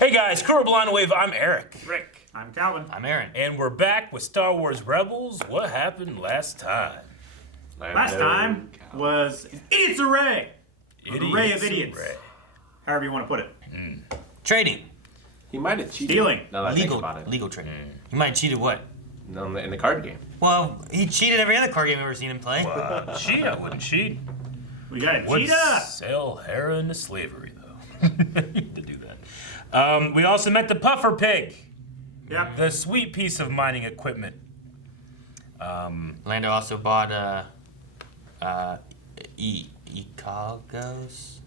Hey guys, Crew Blind Wave, I'm Eric. Rick. I'm Calvin. I'm Aaron. And we're back with Star Wars Rebels. What happened last time? Last time was Idiot's Array. Array of idiots. Array. However you want to put it. Trading. He might have cheated. Stealing. Now that I think about it. Legal trading. He might have cheated what? No, in the card game. Well, he cheated every other card game I've ever seen him play. Cheat? I wouldn't cheat. We got a Would cheetah. sell Hera into slavery, though. to do that. We also met the Puffer Pig. Yep. The sweet piece of mining equipment. Lando also bought Ecogos.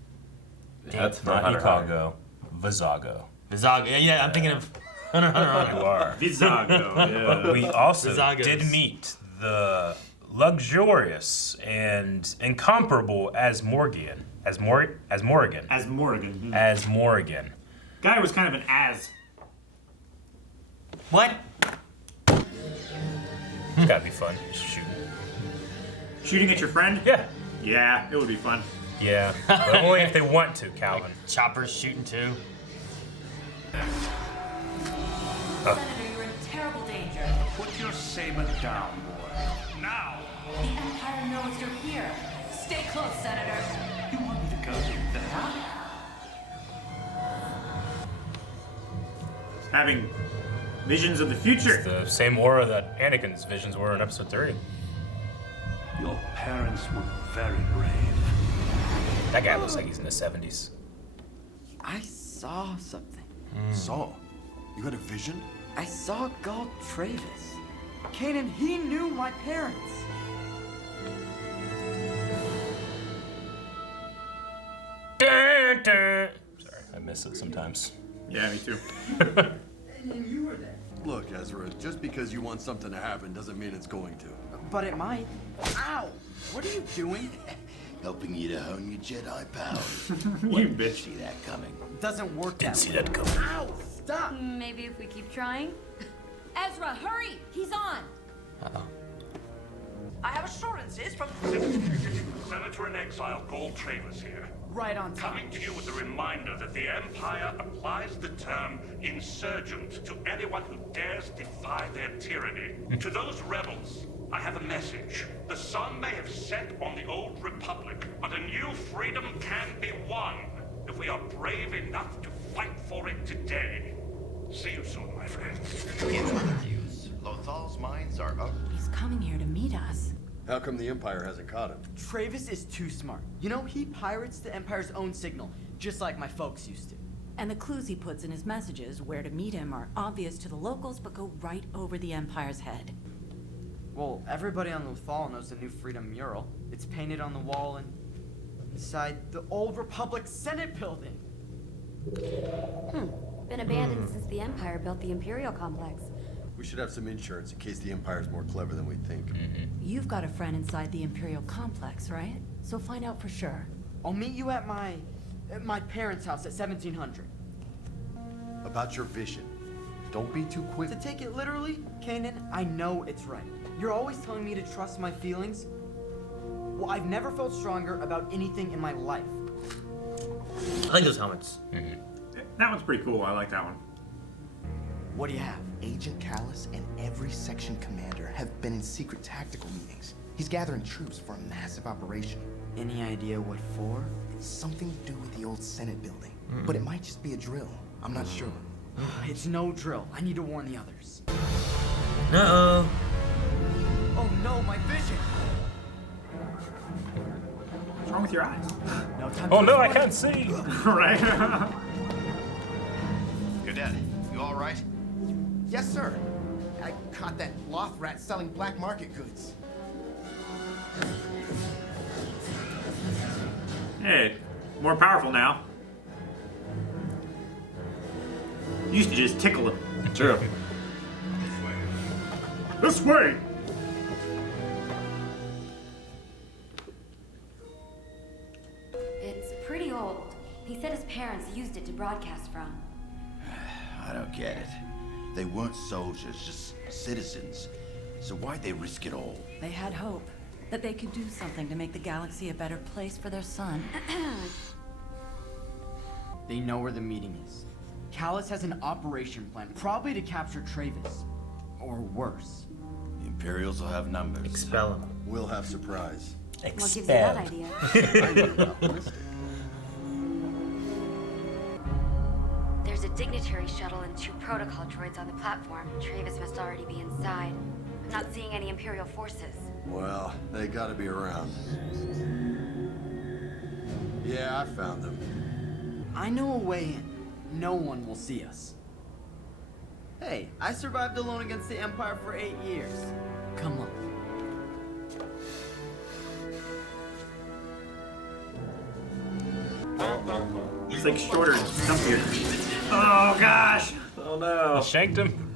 That's Not Hunter x Hunter. Ikago. Vizago. Vizago. Yeah, I'm thinking of Hunter x Hunter. You are. Vizago. Yeah. We also Vizagos. did meet the luxurious and incomparable as Morgan. As Morgan. As Morgan. As Morgan. Guy was kind of an as. What? It's gotta be fun. Just shooting. Shooting at your friend? Yeah. Yeah, it would be fun. Yeah. But only if they want to, Calvin. Choppers shooting too. Senator, you're in terrible danger. Put your saber down, boy. Now! The Empire knows you're here. Stay close, Senator. You want me to go in there? Having visions of the future. The same aura that Anakin's visions were in Episode 3. Your parents were very brave. That guy looks like he's in the 70s. I saw something. Saw? You had a vision? I saw Galt Travis. Kanan, he knew my parents. Sorry, I miss it sometimes. Yeah, me too. And you were there. Look, Ezra, just because you want something to happen doesn't mean it's going to. But it might. Ow! What are you doing? Helping you to hone your Jedi powers. You bitch. See that coming. Doesn't work Didn't that see way. that coming. Ow! Stop! Maybe if we keep trying. Ezra, hurry! He's on! Uh-oh. I have assurances from Senator in exile, Galt Travis here. right on time. Coming to you with a reminder that the Empire applies the term insurgent to anyone who dares defy their tyranny. To those rebels, I have a message. The sun may have set on the old republic, but a new freedom can be won if we are brave enough to fight for it today. See you soon, my friends. In other news, Lothal's mines are up. He's coming here to meet us. How come the Empire hasn't caught him? Travis is too smart. You know, he pirates the Empire's own signal, just like my folks used to. And the clues he puts in his messages where to meet him are obvious to the locals but go right over the Empire's head. Well, everybody on Lothal knows the new Freedom mural. It's painted on the wall and inside the old Republic Senate building. Been abandoned since the Empire built the Imperial complex. We should have some insurance in case the Empire's more clever than we think. You've got a friend inside the Imperial complex, right? So find out for sure. I'll meet you at my parents' house at 1700. About your vision. Don't be too quick. To take it literally, Kanan, I know it's right. You're always telling me to trust my feelings. Well, I've never felt stronger about anything in my life. I like those helmets. That one's pretty cool. I like that one. What do you have? Agent Callus and every section commander have been in secret tactical meetings. He's gathering troops for a massive operation. Any idea what for? It's something to do with the old Senate building. But it might just be a drill. I'm not sure. It's no drill. I need to warn the others. Uh-oh. Oh no, my vision! What's wrong with your eyes? No time Oh to no, I explain. can't see. Right? Cadet, you all right? Yes, sir. I caught that Loth rat selling black market goods. Hey, more powerful now. Used to just tickle him. True. This way! It's pretty old. He said his parents used it to broadcast from. I don't get it. They weren't soldiers, just citizens. So why'd they risk it all? They had hope that they could do something to make the galaxy a better place for their son. They know where the meeting is. Callus has an operation plan, probably to capture Travis. Or worse. The Imperials will have numbers. Expel him. We'll have surprise. What gives you that idea? I'm optimistic. There's a dignitary shuttle and 2 protocol droids on the platform. Travis must already be inside. I'm not seeing any Imperial forces. Well, they gotta be around. Yeah, I found them. I know a way in. No one will see us. Hey, I survived alone against the Empire for 8 years. Come on. He's like shorter and stumpier. Oh gosh! Oh no. He shanked him.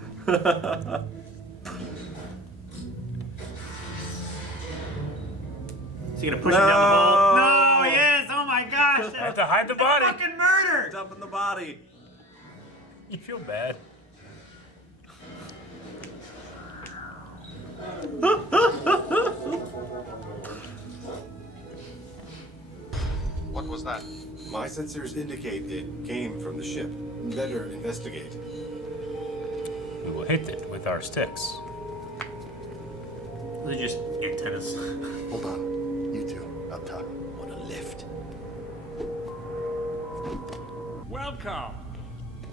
Is he gonna push him down the hole? No, he is! Oh my gosh! Have to hide the body. Fucking murder! Dumping the body. You feel bad. What was that? My sensors indicate it came from the ship. Better investigate. We will hit it with our sticks. They're just antennas. Hold on. You two, up top. On a lift. Welcome.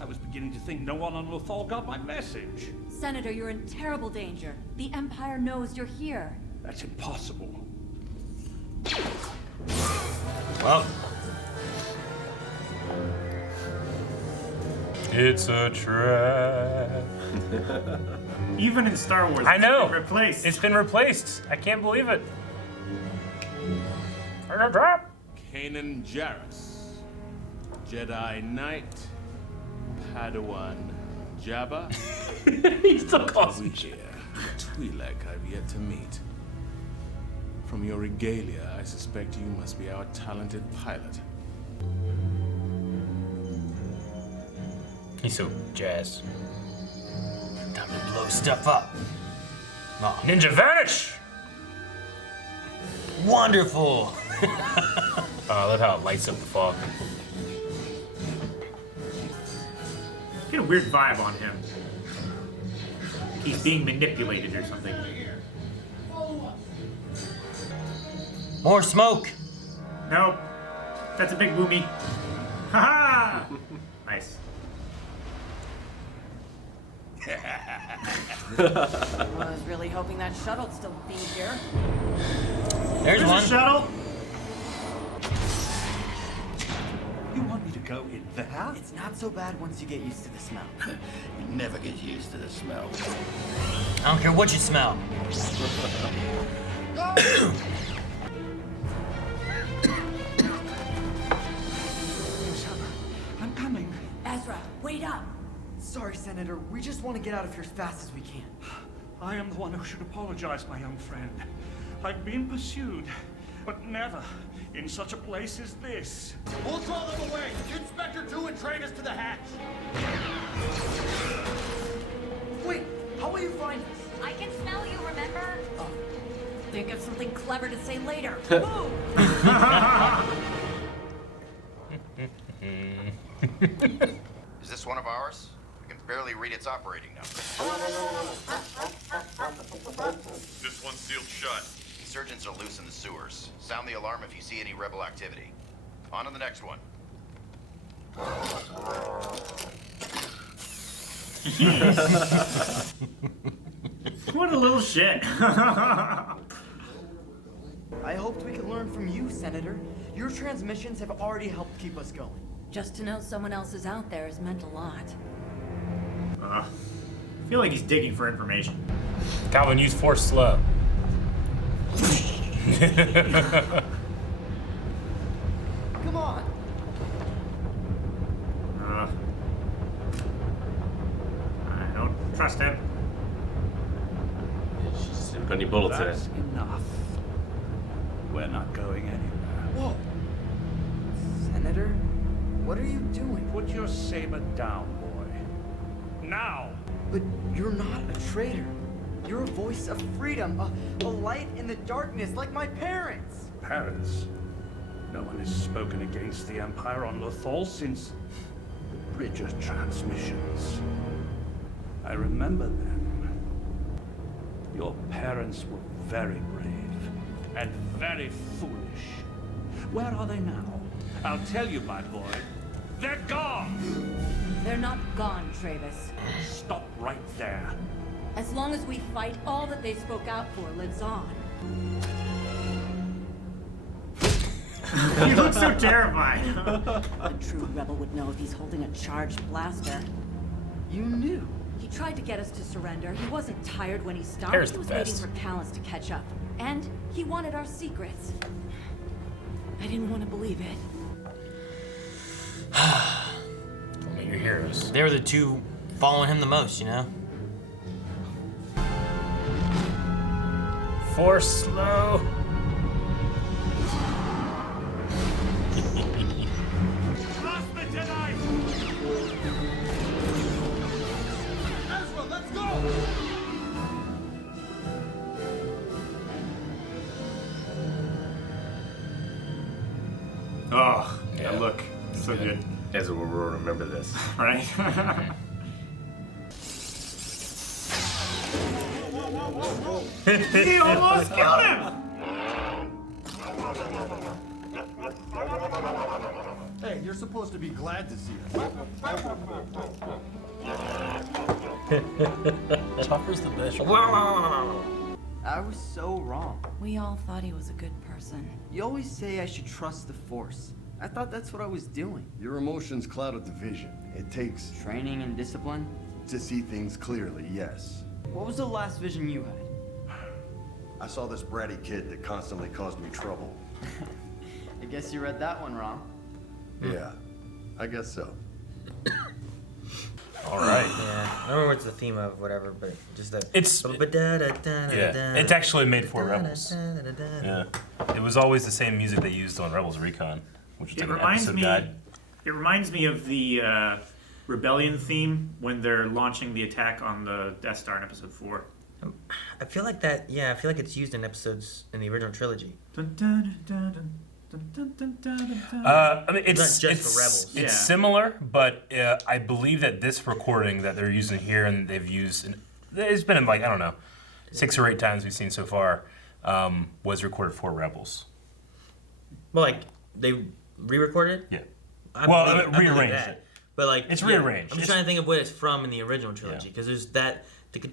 I was beginning to think no one on Lothal got my message. Senator, you're in terrible danger. The Empire knows you're here. That's impossible. Well, It's a trap. Even in Star Wars, I know. it's been replaced. It's been replaced. I can't believe it. It's a trap. Kanan Jarrus, Jedi Knight, Padawan Jabba. He still calls me Twi'lek I've yet to meet. From your regalia, I suspect you must be our talented pilot. He's so jazzed. time to blow stuff up. Oh, Ninja vanish! wonderful. I love how it lights up the fog. Get a weird vibe on him. He's being manipulated or something. More smoke. Nope. That's a big boomy. Haha! Nice. Was really hoping that shuttle'd still be here. There's There's one. a shuttle. You want me to go in there? It's not so bad once you get used to the smell. You never get used to the smell. I don't care what you smell. I'm coming. Ezra, wait up. Sorry, Senator. We just want to get out of here as fast as we can. I am the one who should apologize, my young friend. I've been pursued, but never in such a place as this. We'll draw them away! Inspector 2 and Travis to the hatch! Wait, how will you find us? I can smell you, remember? Think of something clever to say later. Is this one of ours? I can barely read its operating number. This one's sealed shut. Insurgents are loose in the sewers. Sound the alarm if you see any rebel activity. On to the next one. What a little shit. I hoped we could learn from you, Senator. Your transmissions have already helped keep us going. Just to know someone else is out there has meant a lot. I feel like he's digging for information. Calvin, use force slow. Come on. I don't trust him. She's didn't put any bullets in it. That's enough. We're not going anywhere. Whoa. Senator, what are you doing? Put your saber down, boy. Now! But you're not a traitor. You're a voice of freedom, a light in the darkness, like my parents. Parents. No one has spoken against the Empire on Lothal since Bridger transmissions. I remember them. Your parents were very brave and very foolish. Where are they now? I'll tell you, my boy. They're gone! They're not gone, Travis. Stop right there. As long as we fight, all that they spoke out for lives on. You look so terrified. A true rebel would know if he's holding a charged blaster. You knew. He tried to get us to surrender. He wasn't tired when he stopped. Hair's He the was best. waiting for Callus to catch up. And he wanted our secrets. I didn't want to believe it. Only your heroes. They were the two following him the most, you know? Force slow. Ezra, let's go! Oh, Yeah. that look. So good. Ezra will remember this. Right? He almost killed him! Hey, you're supposed to be glad to see us. Chopper's the best. I was so wrong. We all thought he was a good person. You always say I should trust the Force. I thought that's what I was doing. Your emotions clouded the vision. It takes Training and discipline? to see things clearly, yes. What was the last vision you had? I saw this bratty kid that constantly caused me trouble. I guess you read that one wrong. Yeah, I guess so. All right. Yeah. I don't remember what's the theme of whatever, but just that. Yeah, it's actually made for Rebels. Yeah, it was always the same music they used on Rebels Recon, which is It like an reminds episode me. guide. It reminds me of the Rebellion theme when they're launching the attack on the Death Star in Episode 4. I feel like that. Yeah, I feel like it's used in episodes in the original trilogy. I mean, it's Not just for Rebels. It's Yeah. similar, but I believe that this recording that they're using here and they've used, it's been in like I don't know, 6 or 8 times we've seen so far, was recorded for Rebels. Well, like they re-recorded it. Yeah. I Well, believe- I believe rearranged that. it. But like It's yeah, rearranged. I'm just trying to think of what it's from in the original trilogy because there's that like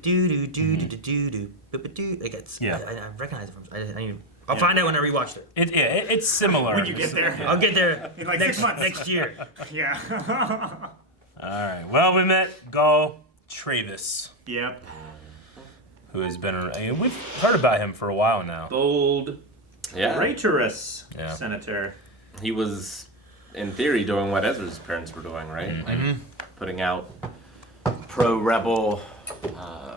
it's Yeah. I recognize it from. I need. I'll find out when I rewatched it. It's similar. When you get there. I'll get there In like next 6 months. next year. Yeah. All right. Well, we met Gall Travis, Yep. who has been. We've heard about him for a while now. Bold. Yeah. Traitorous Yeah. senator. He was, in theory, doing what Ezra's parents were doing, right? Like putting out pro-rebel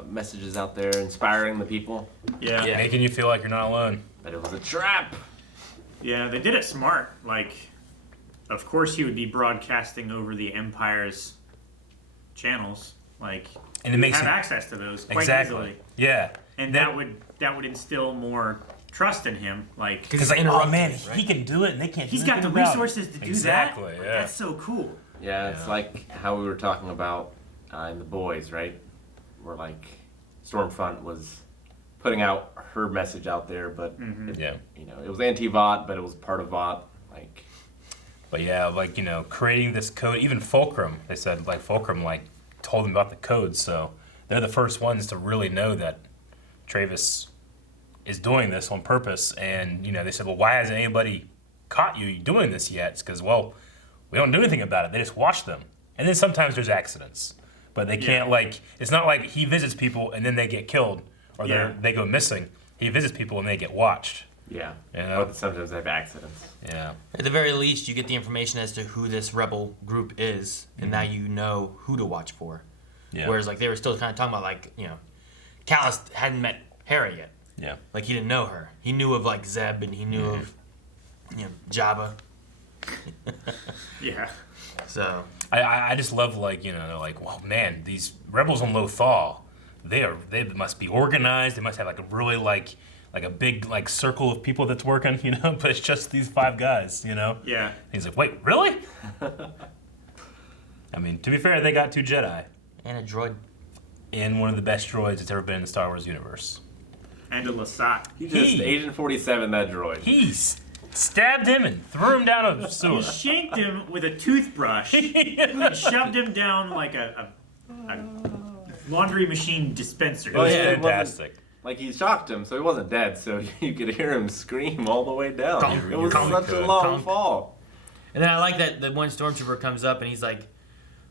messages out there, inspiring the people. Yeah. Making you feel like you're not alone. But it was a trap. Yeah, they did it smart. Like, of course he would be broadcasting over the Empire's channels. Like, And it you makes have it- access to those quite Exactly. easily. Yeah. And that would instill more trust in him. Like, Because like, oh man, he can do it, and they can't. he's do got the anything about it. resources to do Exactly, that. yeah. That's so cool. Yeah, it's like how we were talking about in The Boys, right? Where like Stormfront was putting out her message out there, but it, you know, it was anti-Vought, but it was part of Vought. Like, But yeah, like creating this code. Even Fulcrum, they said like Fulcrum like told them about the code, so they're the first ones to really know that Travis is doing this on purpose. And they said, well, why hasn't anybody caught you doing this yet? It's because we don't do anything about it. They just watch them, and then sometimes there's accidents, but they can't It's not like he visits people and then they get killed or they go missing. He visits people and they get watched. yeah. Yeah. But sometimes they have accidents. Yeah. At the very least, you get the information as to who this rebel group is, and now you know who to watch for. Yeah. Whereas, like, they were still kind of talking about, Callus hadn't met Hera yet. Yeah. Like, he didn't know her. He knew of, like, Zeb, and he knew of, Jabba. Yeah. So. I just love they're like, well, man, these rebels on Lothal, they must be organized. They must have like a really like a big like circle of people that's working, but it's just these 5 guys, Yeah. He's like, wait, really? I mean, to be fair, they got 2 Jedi. And a droid. And one of the best droids that's ever been in the Star Wars universe. And a Lasat. He just Agent 47 that droid. He's stabbed him and threw him down a sewer. He shanked him with a toothbrush and shoved him down like a laundry machine dispenser. It was fantastic. Like, he shocked him, so he wasn't dead, so you could hear him scream all the way down. Conk, it was conk, such a long fall. And then I like that the one stormtrooper comes up and he's like,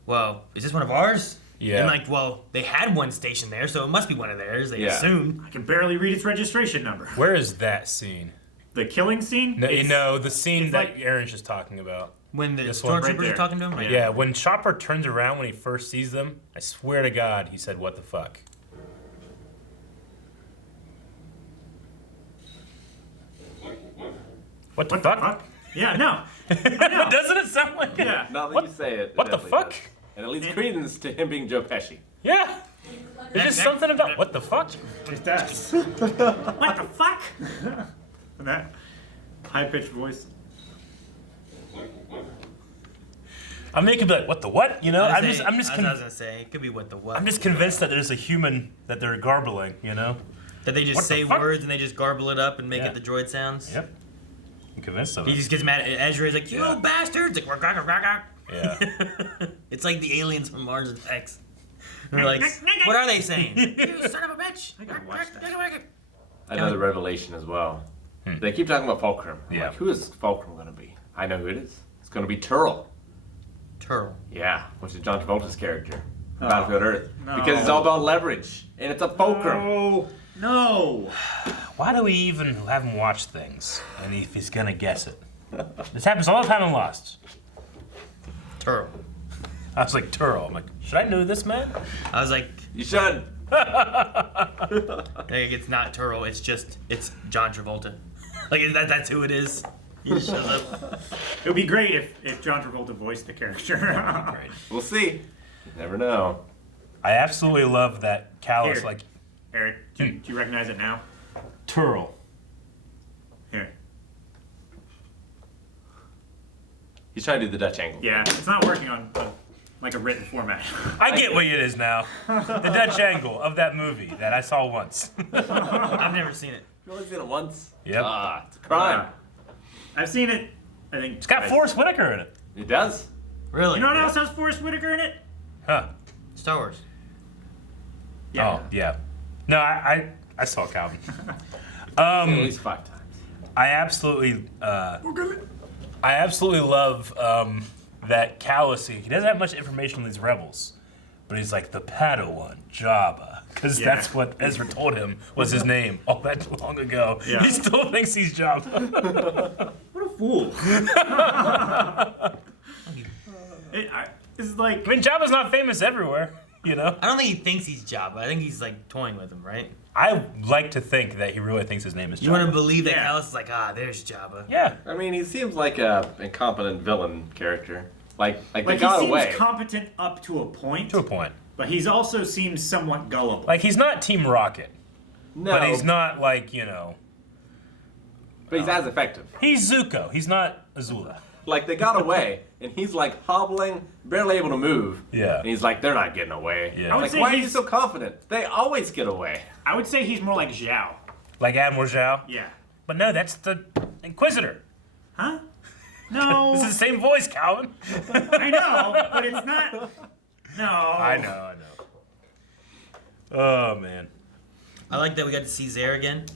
well, is this one of ours? Yeah. And like, well, they had one station there, so it must be one of theirs, they assumed. I can barely read its registration number. Where is that scene? The killing scene? No, the scene that Aaron's just talking about. When the This one? stormtroopers are talking to him? Like, Yeah, when Chopper turns around when he first sees them, I swear to God, he said, "What the fuck?" What the fuck? Yeah, no. Doesn't it sound like it? Yeah. Now that you say it. What the definitely fuck? does. And it leads credence to him being Joe Pesci. Yeah. There's just something about what the fuck? It does. What the fuck? And that high-pitched voice. I mean, it could be like, what the what? You know, I'm just I was gonna say, it could be what the what. I'm just convinced that there's a human that they're garbling, you know? That they just What the say fuck? words and they just garble it up and make Yeah. it the droid sounds. Yep. I'm convinced of He it. just gets mad at Ezra. He's like, you little bastards! Like, Yeah. it's like the aliens from Mars Attacks. They're like, what are they saying? You son of a bitch! I gotta watch that. Another revelation as well. They keep talking about Fulcrum. I'm Yeah. like, who is Fulcrum going to be? I know who it is. It's going to be Turl. Turl. Yeah, which is John Travolta's character from Battlefield Earth. No. Because it's all about leverage, and it's a Fulcrum. No. Why do we even have him watch things? And if he's gonna guess it. This happens all the time in Lost. Turl. I was like, Turl. I'm like, should I know this man? I was like, You should. like, it's not Turl. It's John Travolta. Like that's who it is. He just shows up. It would be great if John Travolta voiced the character. Right. We'll see. You never know. I absolutely love that Callus, Here. like, Eric, do you recognize it now? Turl. Here. He's trying to do the Dutch angle. Yeah, it's not working on like a written format. I get what it is now. The Dutch angle of that movie that I saw once. I've never seen it. You've only seen it once? Yep. Ah, it's a crime. I've seen it, I think. It's got twice. Forrest Whitaker in it. It does. Really? You know what else has Forrest Whitaker in it? Huh. Star Wars. Yeah. Oh, yeah. No, I saw Calvin. At least 5 times. I absolutely love that Callus. He doesn't have much information on these rebels, but he's like the Padawan Jabba, because that's what Ezra told him was his name all that long ago. Yeah. He still thinks he's Jabba. What a fool. It's like. I mean, Jabba's not famous everywhere, you know. I don't think he thinks he's Jabba. I think he's like toying with him, right? I like to think that he really thinks his name is Jabba. You want to believe that Yeah. Callus is like, there's Jabba. Yeah. I mean, he seems like a incompetent villain character. Like they Like, got he seems away. competent up to a point. To a point. But he's also seems somewhat gullible. Like, he's not Team Rocket, No, but he's not like, you know. But he's as effective. He's Zuko. He's not Azula. Like, they got away, and he's like hobbling, barely able to move. Yeah. And he's like, they're not getting away. Yeah. I I'm would like, say why are you he's- so confident? They always get away. I would say he's more like Zhao. Like Admiral Zhao. Yeah. But no, that's the Inquisitor. Huh? No. This is the same voice, Calvin. I know, but it's not. No. I know. Oh, man. I like that we got to see Zare again.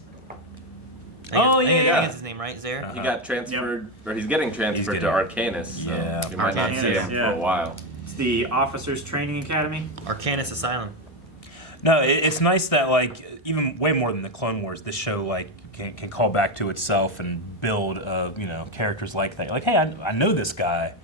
Oh, I think yeah. that's his name, right? Zare? He got transferred, or he's getting transferred He's to getting- Arcanus. So Yeah. you might not see him yeah. for a while. It's the Officers Training Academy. Arcanus Asylum. No, it's nice that, like, even way more than the Clone Wars, this show, like, can call back to itself and build, you know, characters like that. Like, hey, I know this guy,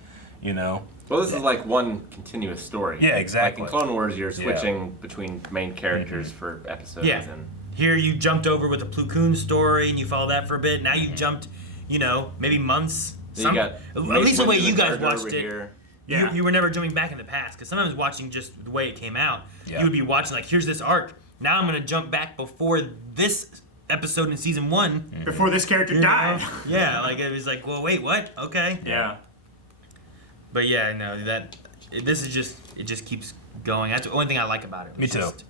you know. Well, this is like one continuous story. Yeah, exactly. Like in Clone Wars, you're Yeah. switching between main characters for episodes. Yeah. And Here you jumped over with the Plo Koon story and you followed that for a bit. Now you've jumped, you know, maybe months. You got at least the way you guys watched over it. here. Yeah. You were never jumping back in the past because sometimes watching just the way it came out, Yeah. you would be watching like, here's this arc. Now I'm gonna jump back before this episode in season 1. Before this character You know? died. Yeah, like it was like, well, wait, what? Okay. Yeah. But yeah, no, that this is just it just keeps going. That's the only thing I like about it. Me too. Just,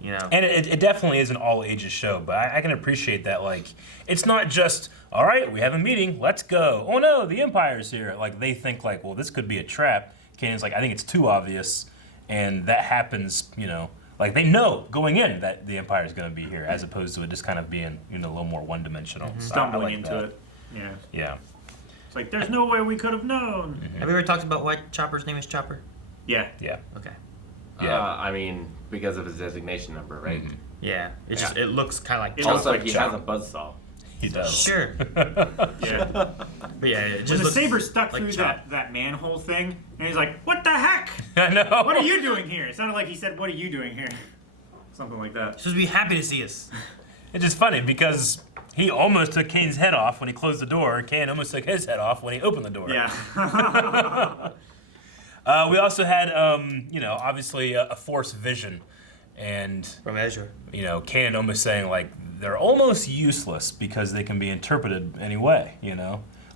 you know, and it definitely is an all ages show, but I can appreciate that. Like, it's not just all right, we have a meeting, let's go. Oh no, the Empire's here. Like they think like, well, this could be a trap. Kanan's like, I think it's too obvious, and that happens. You know, like they know going in that the Empire's going to be here, as opposed to it just kind of being a little more one dimensional. So Stumbling I like into that. it. Yeah. Yeah. It's like there's no way we could have known. Have you ever talked about why Chopper's name is Chopper? Yeah. Yeah. Okay. Yeah. I mean, because of his designation number, right? Yeah. It's just it looks kind of like. It also, he has a buzzsaw. He does. Sure. Yeah. But yeah, it When just the looks saber stuck like through Chop. that manhole thing, and he's like, "What the heck? I know. What are you doing here?" It sounded like he said, "What are you doing here?" Something like that. Supposed to be happy to see us. It's just funny because he almost took Kane's head off when he closed the door, and Kane almost took his head off when he opened the door. Yeah. We also had, obviously a Force vision, and from Ezra. Kanan almost saying like they're almost useless because they can be interpreted any way.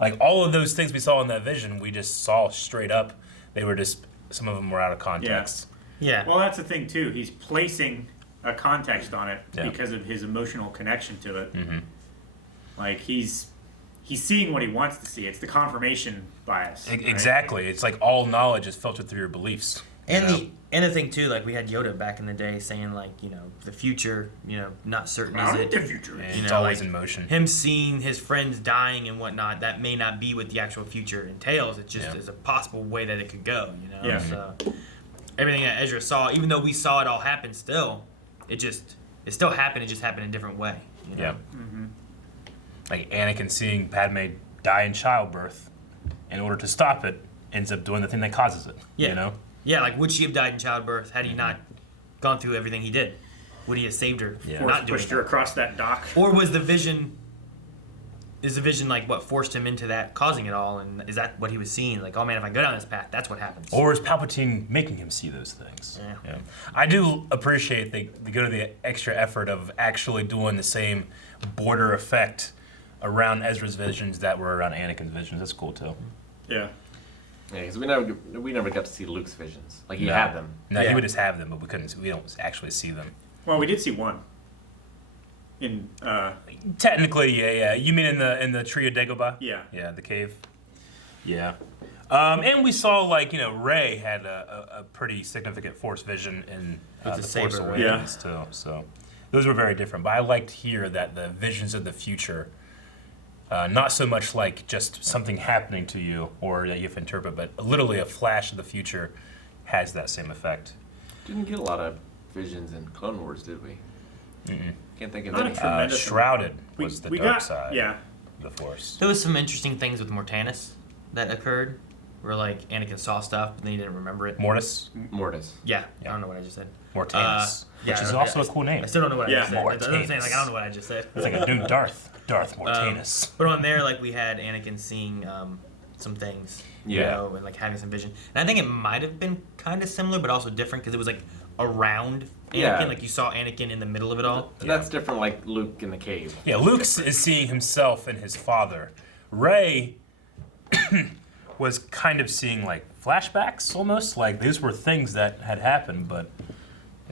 Like all of those things we saw in that vision, we just saw straight up. They were just some of them were out of context. Yeah. Well, that's the thing too. He's placing a context on it Yeah. because of his emotional connection to it. Mm-hmm. Like he's seeing what he wants to see. It's the confirmation bias. right? Exactly. It's like all knowledge is filtered through your beliefs. And the thing too, like we had Yoda back in the day saying like, the future, not certain is it. The future. It's always in motion. Him seeing his friends dying and whatnot, that may not be what the actual future entails. It just is a possible way that it could go, Yeah. So everything that Ezra saw, even though we saw it all happen still, it still happened, it just happened in a different way. Yeah. Mm-hmm. Like Anakin seeing Padme die in childbirth, in order to stop it, ends up doing the thing that causes it. Yeah. Yeah, like would she have died in childbirth had he not gone through everything he did? Would he have saved her? Yeah. For Force not doing pushed her across that dock. Or was the vision? Is the vision like what forced him into that, causing it all? And is that what he was seeing? Like, oh man, if I go down this path, that's what happens. Or is Palpatine making him see those things? Yeah. I do appreciate they go to the extra effort of actually doing the same border effect around Ezra's visions that were around Anakin's visions. That's cool too. Yeah. Yeah, because we never got to see Luke's visions. Like he No. had them. No, he would just have them, but we don't actually see them. Well, we did see one. In Technically, yeah. You mean in the tree of Dagobah? Yeah. Yeah, the cave. Yeah. And we saw Rey had a pretty significant Force vision in With the the Force saber, Awakens too. So those were very different. But I liked here that the visions of the future, not so much like just something happening to you or that you have to interpret, but literally a flash of the future has that same effect. Didn't get a lot of visions in Clone Wars, did we? Mm-mm. Can't think of Not a any. tremendous Shrouded was the we dark got- side. yeah. of the Force. There was some interesting things with Mortanis that occurred, where like Anakin saw stuff, but then he didn't remember it. Mortis. Yeah, I don't know what I just said. Mortanis, which is I- also a cool name. I still don't know what I just said. Mortanis. That's what I'm saying. Like I don't know what I just said. It's like a new Darth Mortanis. But on there, like we had Anakin seeing some things, you Yeah. know, and like having some vision. And I think it might have been kind of similar, but also different because it was like around Anakin. Yeah. Like you saw Anakin in the middle of it all. And that's different, like Luke in the cave. Yeah, Luke is seeing himself and his father. Rey was kind of seeing like flashbacks almost. Like these were things that had happened, but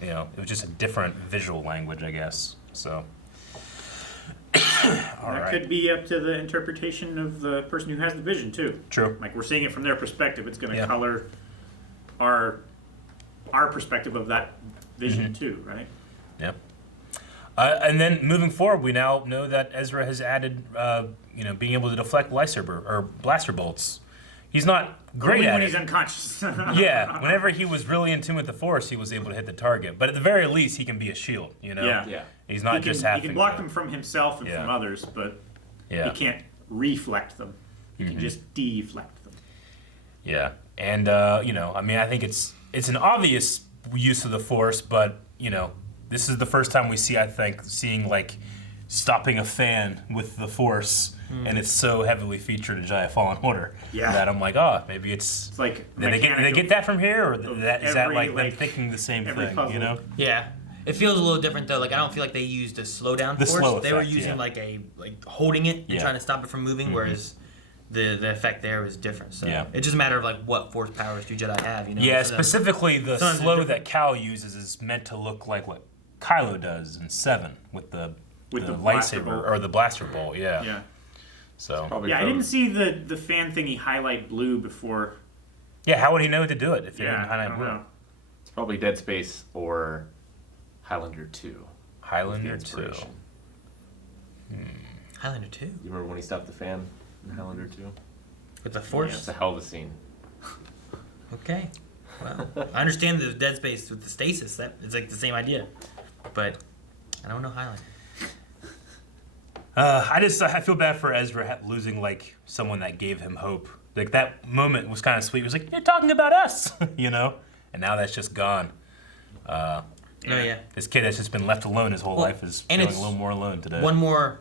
you know, it was just a different visual language, I guess. So That could be up to the interpretation of the person who has the vision too. True. Like we're seeing it from their perspective. It's going to Yeah. color our perspective of that vision too, right? Yep. And then moving forward, we now know that Ezra has added, being able to deflect lightsaber or blaster bolts. He's not great Only at when it. he's unconscious. Yeah, whenever he was really in tune with the Force, he was able to hit the target. But at the very least, he can be a shield. You know. Yeah. He's not he just can, having. He can block to, them from himself and Yeah. from others, but Yeah. he can't reflect them. He Mhm. can just deflect them. Yeah, and I think it's an obvious use of the Force, but this is the first time we seeing like stopping a fan with the Force, and it's so heavily featured in Jedi Fallen Order that I'm like, maybe it's like did they get that from here, or is that every, like them like, thinking the same every thing? puzzle. You know? Yeah. It feels a little different though. Like I don't feel like they used a slowdown The force. slow They were effect, using yeah. like holding it and Yeah. trying to stop it from moving, Mhm. whereas the effect there was different. So Yeah. it's just a matter of like what force powers do Jedi have, you know? Yeah, So specifically the sometimes slow they're that Cal uses is meant to look like what Kylo does in 7 with the blaster lightsaber bolt. or the blaster bolt. Yeah. Yeah. So. Yeah, I didn't see the fan thingy highlight blue before. Yeah, how would he know to do it if he didn't I highlight don't blue? know. It's probably Dead Space or Highlander 2. Highlander With the 2. inspiration. Highlander 2? You remember when he stopped the fan in Highlander 2? With the Force? Yeah, it's a hell of a scene. Okay. Well, I understand the Dead Space with the stasis. That it's like the same idea, but I don't know Highlander. I feel bad for Ezra losing like someone that gave him hope. Like that moment was kind of sweet. It was like, you're talking about us, you know? And now that's just gone. Yeah. This kid that's just been left alone his whole life is and feeling it's a little more alone today. One more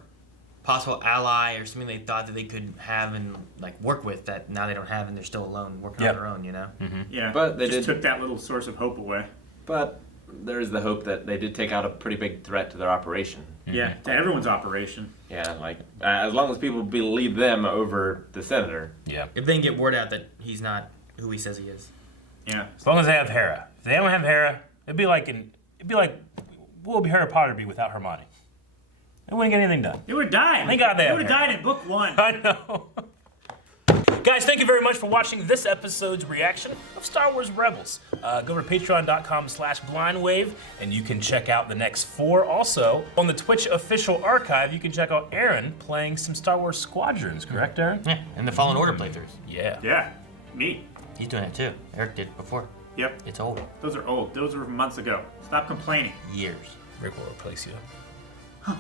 possible ally or something they thought that they could have and like work with that now they don't have and they're still alone working on their own, you know? Yeah, But they just did- took that little source of hope away. But there is the hope that they did take out a pretty big threat to their operation. Yeah, to everyone's operation. Yeah, like as long as people believe them over the senator. Yeah. If they can get word out that he's not who he says he is. Yeah. As long as they have Hera. If they don't have Hera, it'd be like what would Harry Potter be without Hermione? They wouldn't get anything done. They would have died. Thank God they have would have Hera. died in book 1. I know. Guys, thank you very much for watching this episode's reaction of Star Wars Rebels. Go to patreon.com/blindwave and you can check out the next 4. Also, on the Twitch official archive, you can check out Aaron playing some Star Wars Squadrons, correct, Aaron? Yeah, and the Fallen Order playthroughs. Yeah. Yeah, neat. He's doing it too. Eric did before. Yep. It's old. Those are old. Those were months ago. Stop complaining. Years. Rick will replace you.